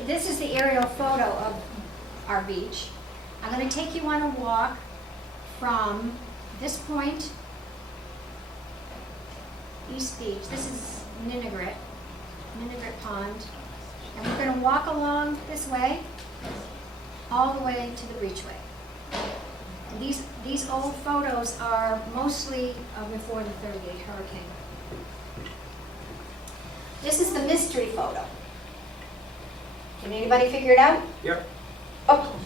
this is the aerial photo of our beach. I'm going to take you on a walk from this point, East Beach. This is Ninigret Pond. And we're going to walk along this way, all the way to the beachway. And these old photos are mostly before the 38 hurricane. This is the mystery photo. Can anybody figure it out? Yep. Oh,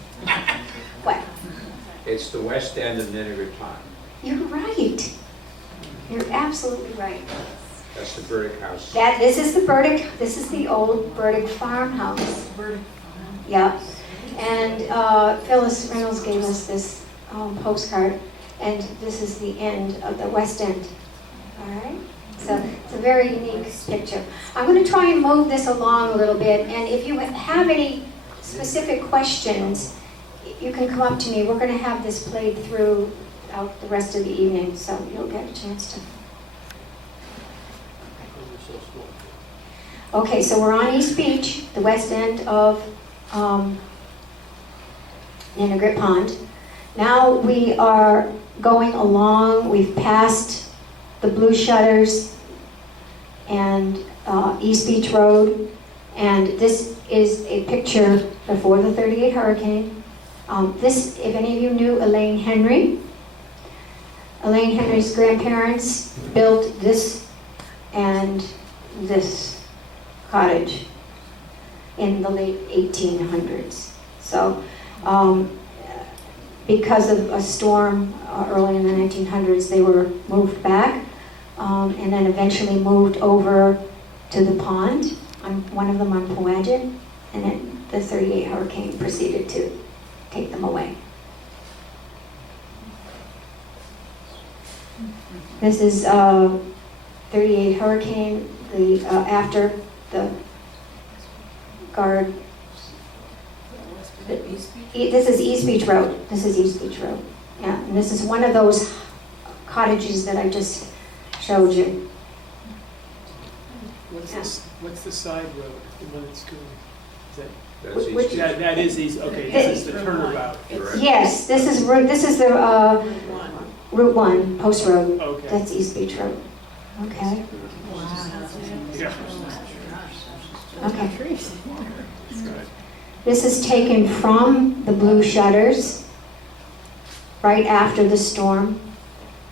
what? It's the west end of Ninigret Pond. You're right. You're absolutely right. That's the Burdick house. This is the Burdick. This is the old Burdick farmhouse. Yeah. And Phyllis Reynolds gave us this postcard, and this is the end of the west end. All right. So it's a very unique picture. I'm going to try and move this along a little bit, and if you have any specific questions, you can come up to me. We're going to have this played throughout the rest of the evening, so you'll get a chance to. Okay, so we're on East Beach, the west end of Ninigret Pond. Now we are going along. We've passed the blue shutters and East Beach Road, and this is a picture before the 38 hurricane. This, if any of you knew Elaine Henry's grandparents built this and this cottage in the late 1800s. So because of a storm early in the 1900s, they were moved back and then eventually moved over to the pond, one of them on Pawaget, and then the 38 hurricane proceeded to take them away. This is 38 hurricane, after the guard. This is East Beach Road. This is East Beach Road. Yeah, and this is one of those cottages that I just showed you. What's the side road, the one that's going? That's Which- East Beach. That is East. Okay, this is the turnabout. Correct. Yes, this is the Route 1 Post Road. Okay. That's East Beach Road. Okay. Yeah. Okay. Right. This is taken from the blue shutters right after the storm.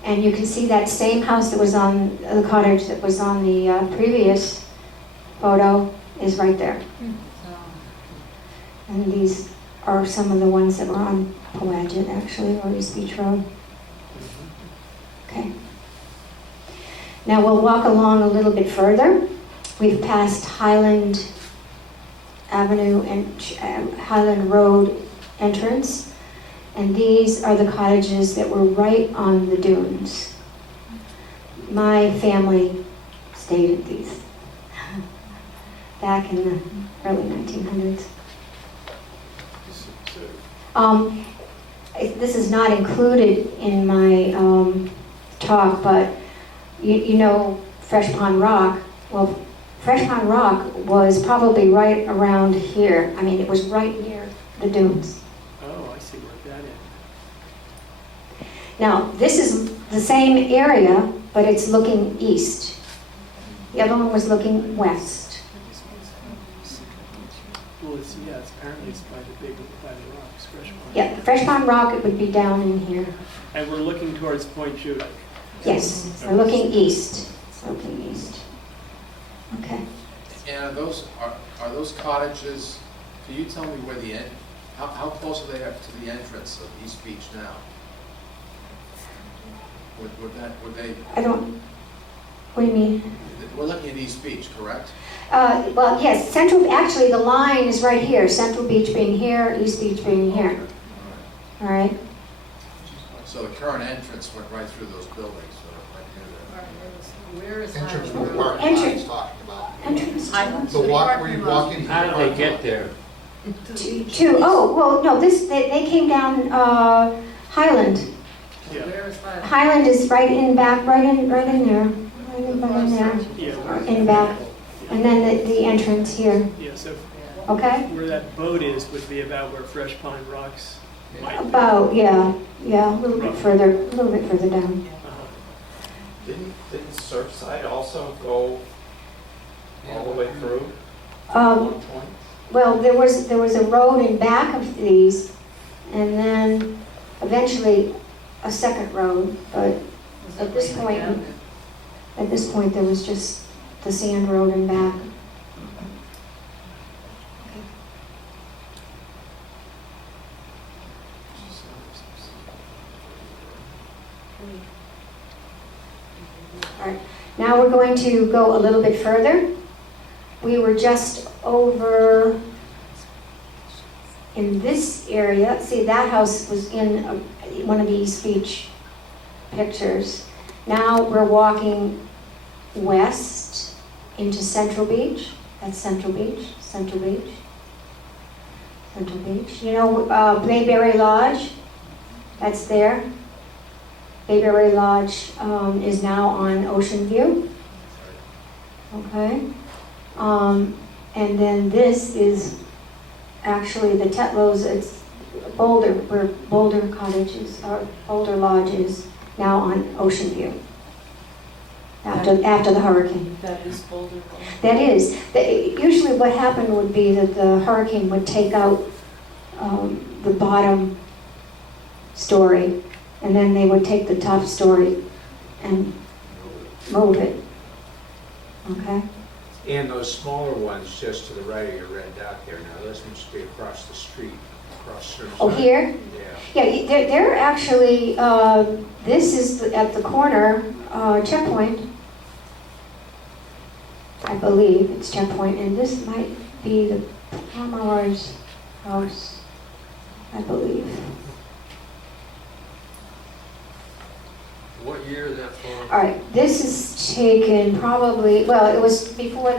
And you can see that same house that was on the cottage that was on the previous photo is right there. And these are some of the ones that were on Pawaget, actually, or East Beach Road. Okay. Now we'll walk along a little bit further. We've passed Highland Avenue and Highland Road entrance, and these are the cottages that were right on the dunes. My family stayed at these back in the early 1900s. This is not included in my talk, but you know Fresh Pond Rock. Well, Fresh Pond Rock was probably right around here. I mean, it was right near the dunes. Oh, I see where that is. Now, this is the same area, but it's looking east. The other one was looking west. Well, it's apparently it's by the rocks, Fresh Pond. Yeah, Fresh Pond Rock, it would be down in here. And we're looking towards Point Judah. Yes, we're looking east. Looking east. Okay. And are those cottages, can you tell me where how close are they up to the entrance of East Beach now? Would they, I don't, what do you mean? we're looking at East Beach, correct? Well, yes, actually the line is right here. Central Beach being here, East Beach being here. All right? So the current entrance went right through those buildings, so right near there. Where is Entrance Highland where the Road? parking lot is talking about. Entrance. The walk where you walk into the How do parking they get lot. there? Oh, well, no, they came down Highland. Yeah. Where is Highland? Highland is right in back, right in there. Right in there. Yeah. In back. And then the entrance here. Yeah. So okay? Where that boat is would be about where Fresh Pine Rocks might be. About, yeah, a little bit further down. Uh-huh. Didn't Surfside also go all the way through at Um, one point? Well, there was a road in back of these, and then eventually a second road, but at this point there was just the sand road in back. All right, now we're going to go a little bit further. We were just over in this area. See, that house was in one of the East Beach pictures. Now we're walking west into Central Beach. That's Central Beach, Central Beach, Central Beach. You know Bayberry Lodge? That's there. Bayberry Lodge is now on Ocean View. Okay. And then this is actually the Tetlows. It's Boulder, where Boulder Cottage is, or Boulder Lodge is now on Ocean View. After the hurricane. That is Boulder Lodge. That is. Usually what happened would be that the hurricane would take out the bottom story, and then they would take the top story and move it. Okay? And those smaller ones just to the right of your red dot there, now those must be across the street, across Surfside. Oh, here? Yeah. Yeah, they're actually, this is at the corner, Checkpoint. I believe it's Checkpoint, and this might be the Pomeroy's house, I believe. What year is that for? All right, this is taken probably, well, it was before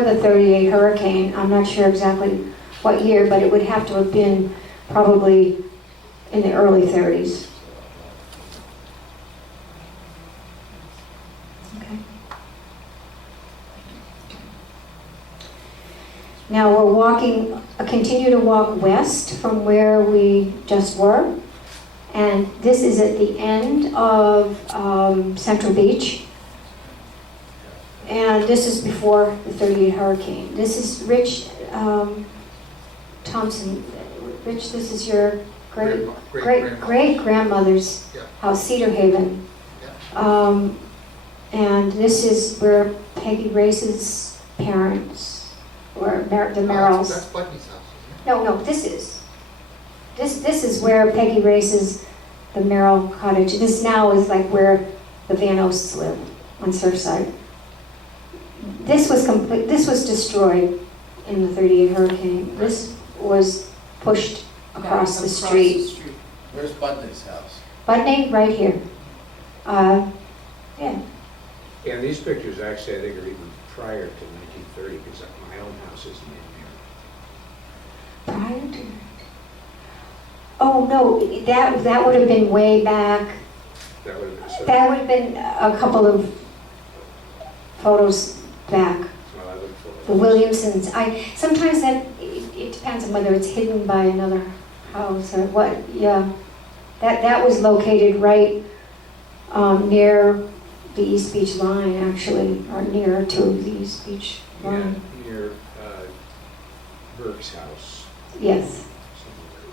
the 38 hurricane. I'm not sure exactly what year, but it would have to have been probably in the early 30s. Okay. Now we're continue to walk west from where we just were. And this is at the end of Central Beach. And this is before the 38 hurricane. This is Rich Thompson. Rich, this is your great-grandmother's Yeah. house, Cedar Haven. Yeah. And this is where Peggy Race's parents were, the Merrills. That's Buddy's house, isn't No, this is. This is where Peggy races the Merrill cottage. This now is like where the Van Osts live on Surfside. This was destroyed in the 38 hurricane. This was pushed across the street. Where's Budney's house? Budney, right here. Yeah. Yeah, these pictures actually, I think, are even prior to 1930, because my own house isn't in Prior to. Oh no, that would have been way back. here. That would have been, so, That would have been a couple of photos back. well, I look for The Williamsons. Sometimes that it depends on whether it's hidden by another house or what. Yeah, that was located right near the East Beach line, actually, or near to the East Beach Yeah, line. near Burke's house. Yes,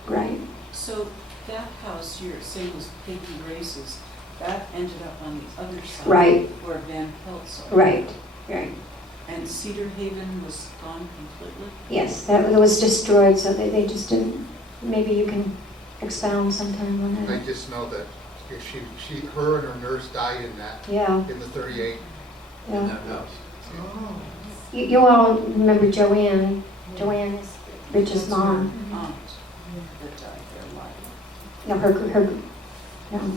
somewhere. right. So that house you're saying was Peggy Race's, that ended up on the other side. Right. Where Van Pelt's are. Right. And Cedar Haven was gone completely? Yes, that was destroyed, so they just didn't. Maybe you can expound sometime on it? I that. just know that her and her nurse died in Yeah, the 38. In yeah. that house? You all remember Joanne. Joanne is Rich's mom. Aunt that died there live. No,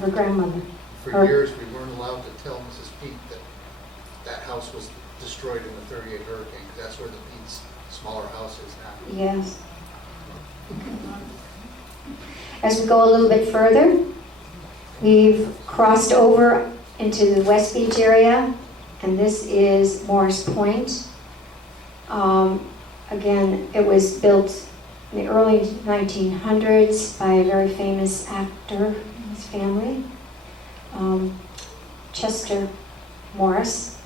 her grandmother. For Her- years, we weren't allowed to tell Mrs. Pete that house was destroyed in the 38 hurricane, because that's where the Pete's smaller house is now. Yes. As we go a little bit further, we've crossed over into the West Beach area, and this is Morris Point. Again, it was built in the early 1900s by a very famous actor and his family, Chester Morris.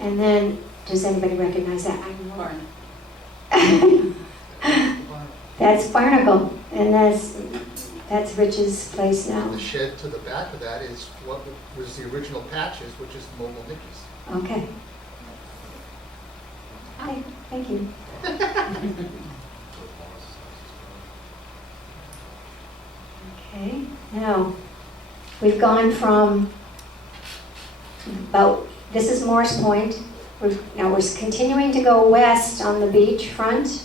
And then, does anybody recognize that? Barn. That's Barnacle, and that's Rich's place now. And the shed to the back of that is what was the original Patches, which is Mobile Nicky's. Okay. Hi, thank you. Okay, now, we've gone from this is Morris Point. Now we're continuing to go west on the beach front.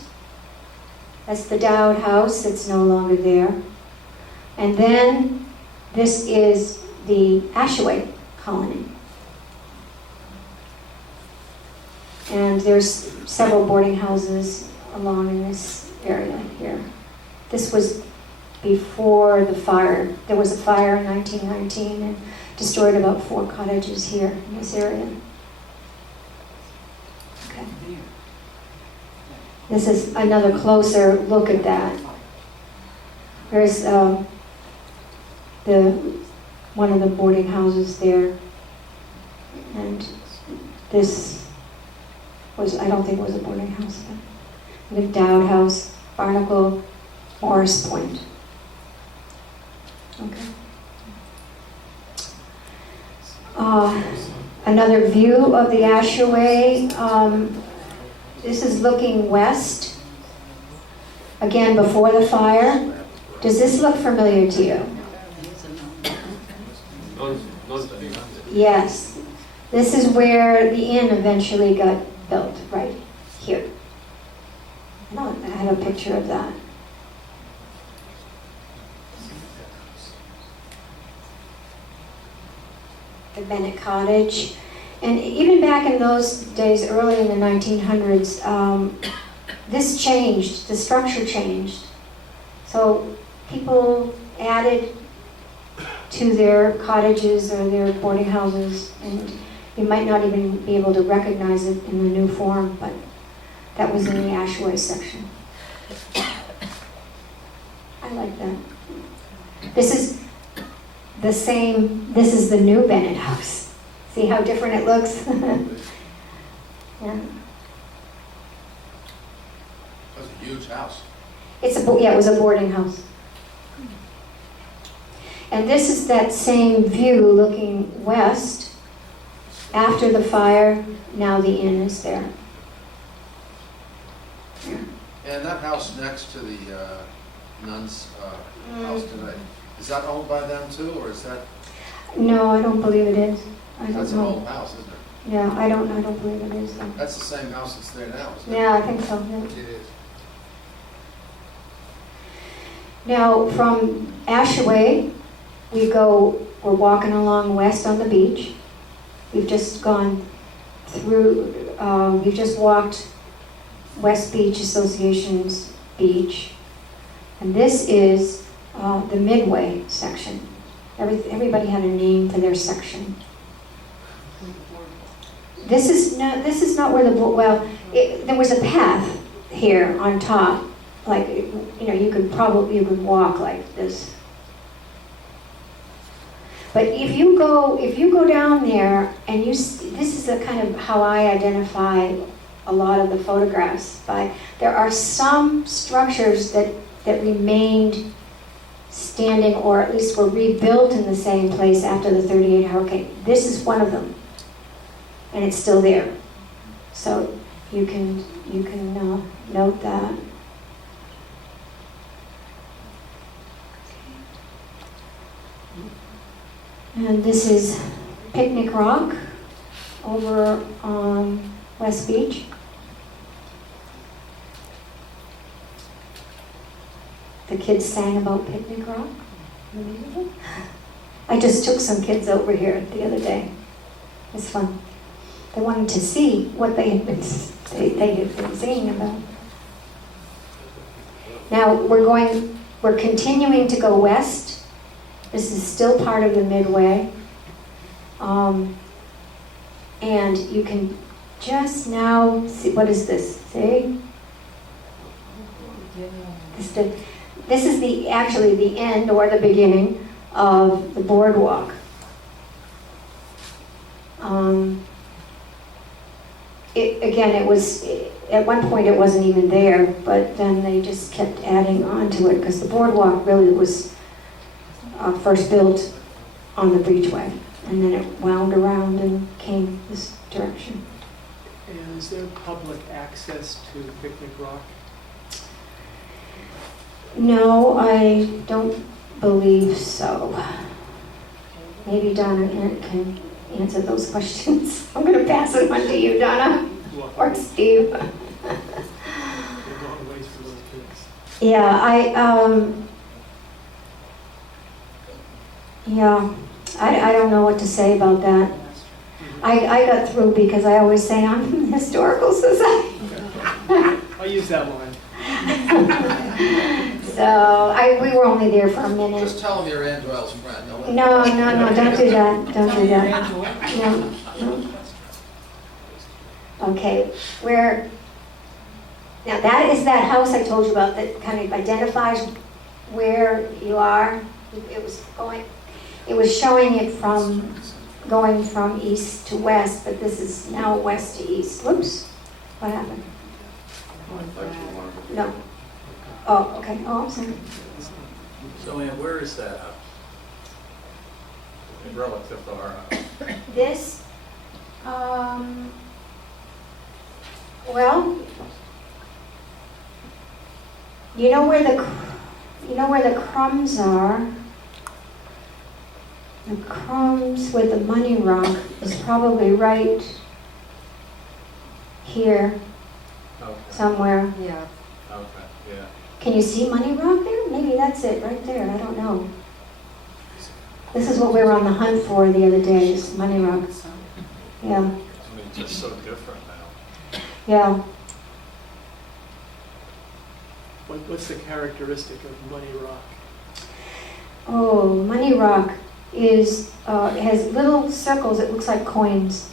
That's the Dowd house that's no longer there. And then this is the Ashaway colony. And there's several boarding houses along in this area here. This was before the fire. There was a fire in 1919 and destroyed about 4 cottages here in this area. Okay. This is another closer look at that. There's one of the boarding houses there, and this was, I don't think it was a boarding house, but the Dowd house, Barnacle, Morris Point. Okay. Another view of the Ashaway. This is looking west, again before the fire. Does this look familiar to you? Yes. This is where the inn eventually got built, right here. I have a picture of that. The Bennett Cottage. And even back in those days, early in the 1900s, this changed, the structure changed. So people added to their cottages or their boarding houses, and you might not even be able to recognize it in the new form, but that was in the Ashaway section. I like that. This is the same, this is the new Bennett house. See how different it looks? Yeah. That's a huge house. Yeah, it was a boarding house. And this is that same view looking west. After the fire, now the inn is there. Yeah. And that house next to the nun's house today, is that owned by them too, or is that? No, I don't believe it is. I don't That's an know. old house, isn't it? Yeah, I don't believe it is though. That's the same house that's there now, isn't it? Yeah, I think so. Yeah. It is. Now, from Ashaway, we're walking along west on the beach. We've just gone through, we've just walked West Beach Association's beach. And this is the Midway section. Everybody had a name for their section. This is not where there was a path here on top. Like, you could walk like this. But if you go down there and this is a kind of how I identify a lot of the photographs. There are some structures that remained standing, or at least were rebuilt in the same place after the 38 hurricane. This is one of them, and it's still there. So you can note that. And this is Picnic Rock over on West Beach. The kids sang about Picnic Rock. I just took some kids over here the other day. It's fun. They wanted to see what they had been singing about. Now we're continuing to go west. This is still part of the Midway. And you can just now see, what is this? See? This is actually the end or the beginning of the boardwalk. At one point it wasn't even there, but then they just kept adding on to it because the boardwalk really was first built on the Breachway, and then it wound around and came this direction. And is there public access to Picnic Rock? No, I don't believe so. Maybe Donna can answer those questions. I'm going to pass it on to you, Donna, or Steve. They're long ways for little kids. Yeah, I don't know what to say about that. I got through because I always say I'm from the Historical Society. I'll use that line. So we were only there for a minute. Just tell them you're Ann Doyle's friend. No, don't do that. Don't do that. No. Okay, now that is that house I told you about that kind of identifies where you are. It was showing it from going from east to west, but this is now west to east. Whoops, what happened? No. Oh, okay. Oh, I'm sorry. So Ann, where is that house? Relative to our house? This, well, you know where the crumbs are? The crumbs with the money rock is probably right here Okay, somewhere. Yeah. okay, yeah. Can you see money rock there? Maybe that's it right there. I don't know. This is what we were on the hunt for the other day, is money rock. Yeah, I mean, it's just so different now. yeah. What's the characteristic of Money Rock? Oh, money rock has little circles. It looks like coins.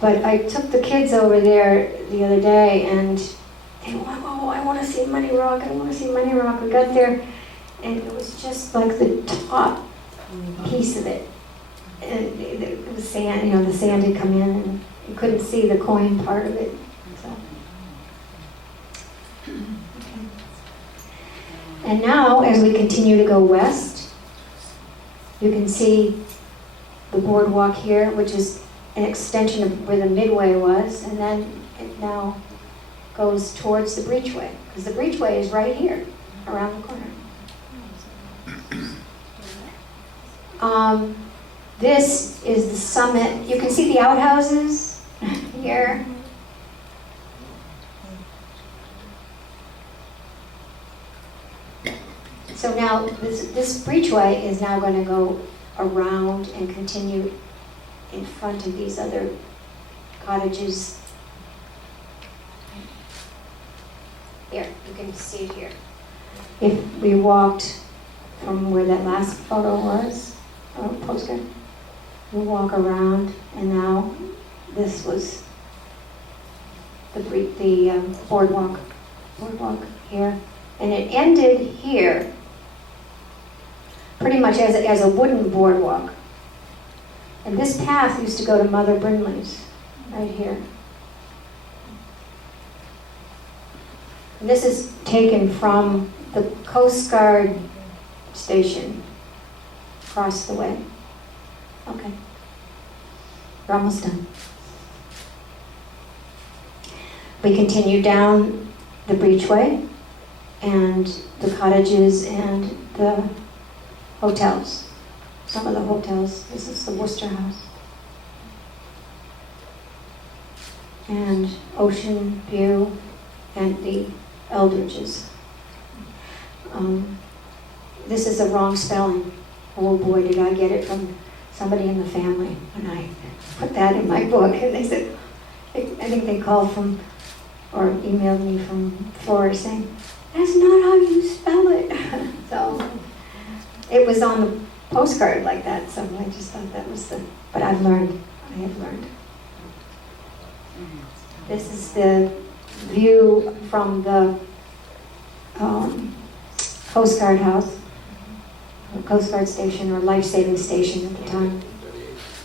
But I took the kids over there the other day, and they were, oh, I want to see money rock. I want to see money rock. We got there, and it was just like the top piece of it. And it was sand. The sand had come in, and you couldn't see the coin part of it. So. And now, as we continue to go west, you can see the boardwalk here, which is an extension of where the Midway was, and then it now goes towards the Breachway, because the Breachway is right here, around the corner. This is the summit. You can see the outhouses here. So now this breachway is now going to go around and continue in front of these other cottages. Here, you can see it here. If we walked from where that last photo was, postcard, we walk around, and now this was the boardwalk here, and it ended here, pretty much as a wooden boardwalk. And this path used to go to Mother Brindley's, right here. And this is taken from the Coast Guard station across the way. Okay, we're almost done. We continue down the breachway and the cottages and the hotels. Some of the hotels. This is the Worcester House. And Ocean View and the Eldridges. This is a wrong spelling. Oh boy, did I get it from somebody in the family when I put that in my book. And they said, I think they called from, or emailed me from Florida saying, that's not how you spell it. So it was on the postcard like that, so I just thought that was but I have learned. This is the view from the Coast Guard house, or Coast Guard station, or life-saving station at the time,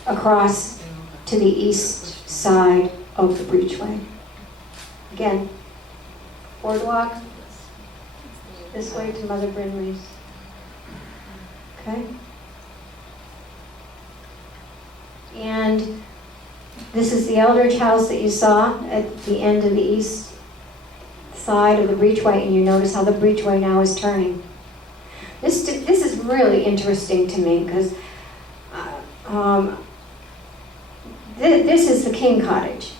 across to the east side of the breachway. Again, boardwalk, this way to Mother Brindley's. Okay? And this is the Eldridge house that you saw at the end of the east side of the breachway, and you notice how the breachway now is turning. This is really interesting to me because this is the King cottage.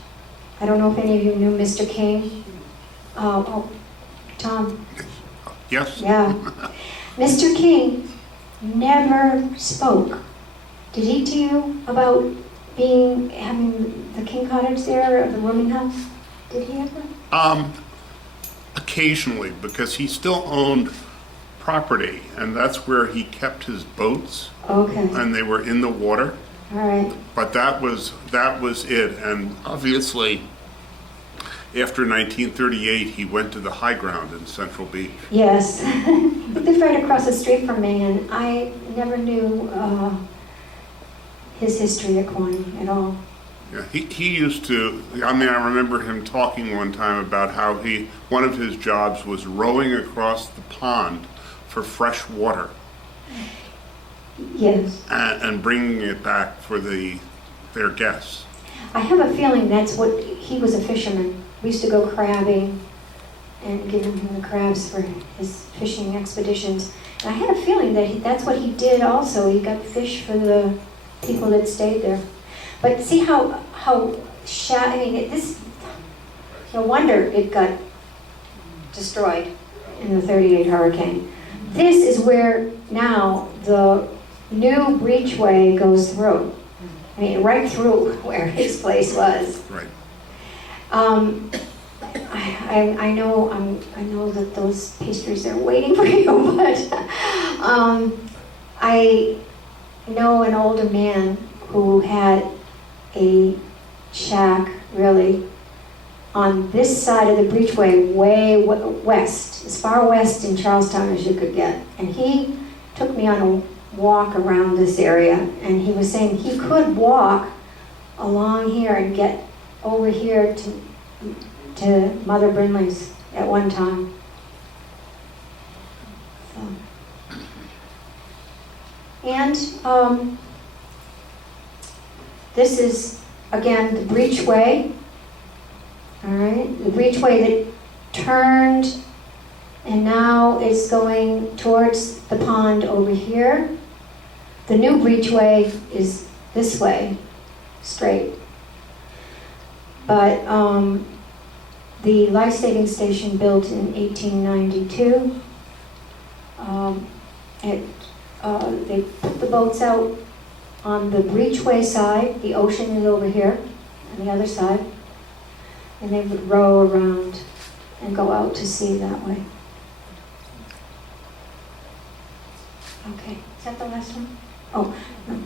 I don't know if any of you knew Mr. King. Tom. Yes? Yeah. Mr. King never spoke. Did he to you about having the King cottage there, or the rooming house? Did he ever? Occasionally, because he still owned property, and that's where he kept his boats, Okay. and they were in the water. All right. But that was it, and obviously, after 1938, he went to the high ground in Central Beach. Yes. He lived right across the street from me, and I never knew his history at Quonnie at all. Yeah, he used to, I remember him talking one time about how one of his jobs was rowing across the pond for fresh water. Yes. And bringing it back for their guests. I have a feeling that's what, he was a fisherman. We used to go crabbing and give him the crabs for his fishing expeditions. And I had a feeling that that's what he did also. He got fish for the people that stayed there. But see how no wonder it got destroyed in the 38 hurricane. This is where now the new breachway goes through. I mean, right through where his place was. Right. I know that those pastries are waiting for you, but I know an older man who had a shack, really, on this side of the breachway, way west, as far west in Charlestown as you could get. And he took me on a walk around this area, and he was saying he could walk along here and get over here to Mother Brindley's at one time. So. And this is, again, the breachway. All right, the breachway that turned and now is going towards the pond over here. The new breachway is this way, straight. But the life-saving station built in 1892, they put the boats out on the breachway side. The ocean is over here on the other side. And they would row around and go out to sea that way. Okay, is that the last one? Oh, no.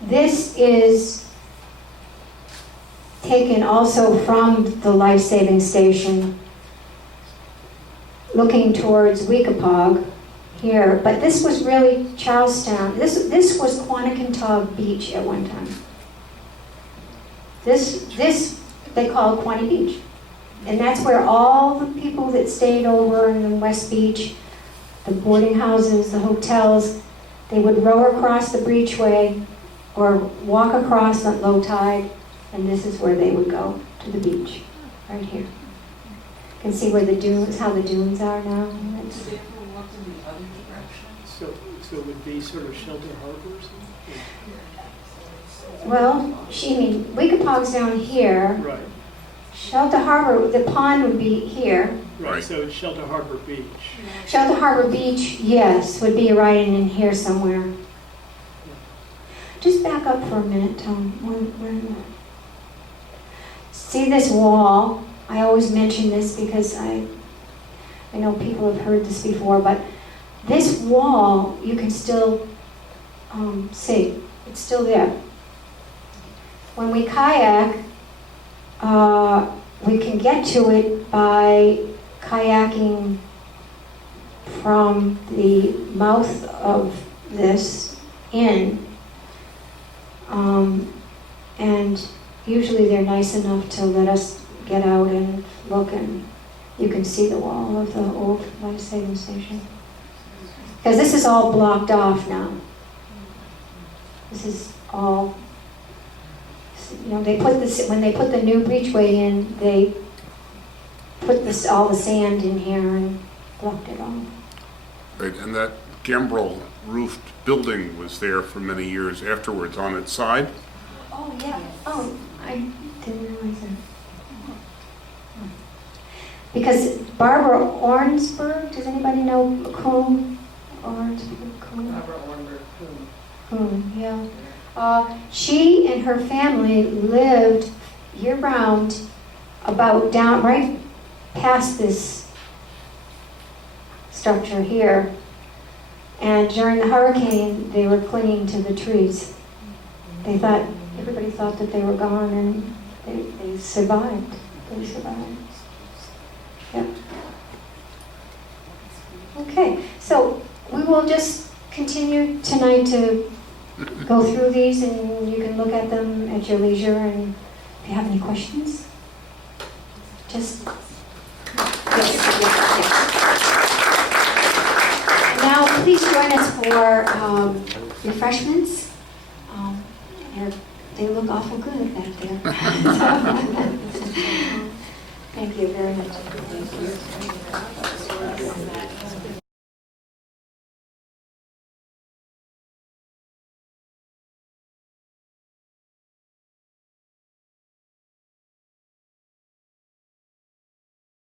This is taken also from the life-saving station, looking towards Weekapaug here, but this was really Charlestown. This was Quonicontog Beach at one time. This they called Quonnie Beach. And that's where all the people that stayed over in the West Beach, the boarding houses, the hotels, they would row across the breachway or walk across at low tide, and this is where they would go to the beach, right here. You can see where the dunes, how the dunes are now. Did they ever walk in the other direction? So it would be sort of Shelter Harbor or something? Well, Weekapaug's down here. Right, Shelter Harbor, the pond would be here. right, so it's Shelter Harbor Beach. Shelter Harbor Beach, yes, would be right in here somewhere. Just back up for a minute, Tom. See this wall? I always mention this because I know people have heard this before, but this wall you can still see. It's still there. When we kayak, we can get to it by kayaking from the mouth of this in. And usually they're nice enough to let us get out and look, and you can see the wall of the old life-saving station. Because this is all blocked off now. This is all, they put this, when they put the new breachway in, they put this, all the sand in here and blocked it off. Right, and that gambrel roofed building was there for many years afterwards on its side. Oh, yeah. Oh, I didn't realize that. Because Barbara Ornsberg, does anybody know Coombe? Ornsberg, Coombe? Barbara Ornberg, who? Coombe, yeah. She and her family lived year-round about down, right past this structure here. And during the hurricane, they were clinging to the trees. Everybody thought that they were gone, and they survived. They survived. Yep. Okay, so we will just continue tonight to go through these, and you can look at them at your leisure, and if you have any questions, just, yes. Now, please join us for refreshments. They look awful good back there. Thank you very much.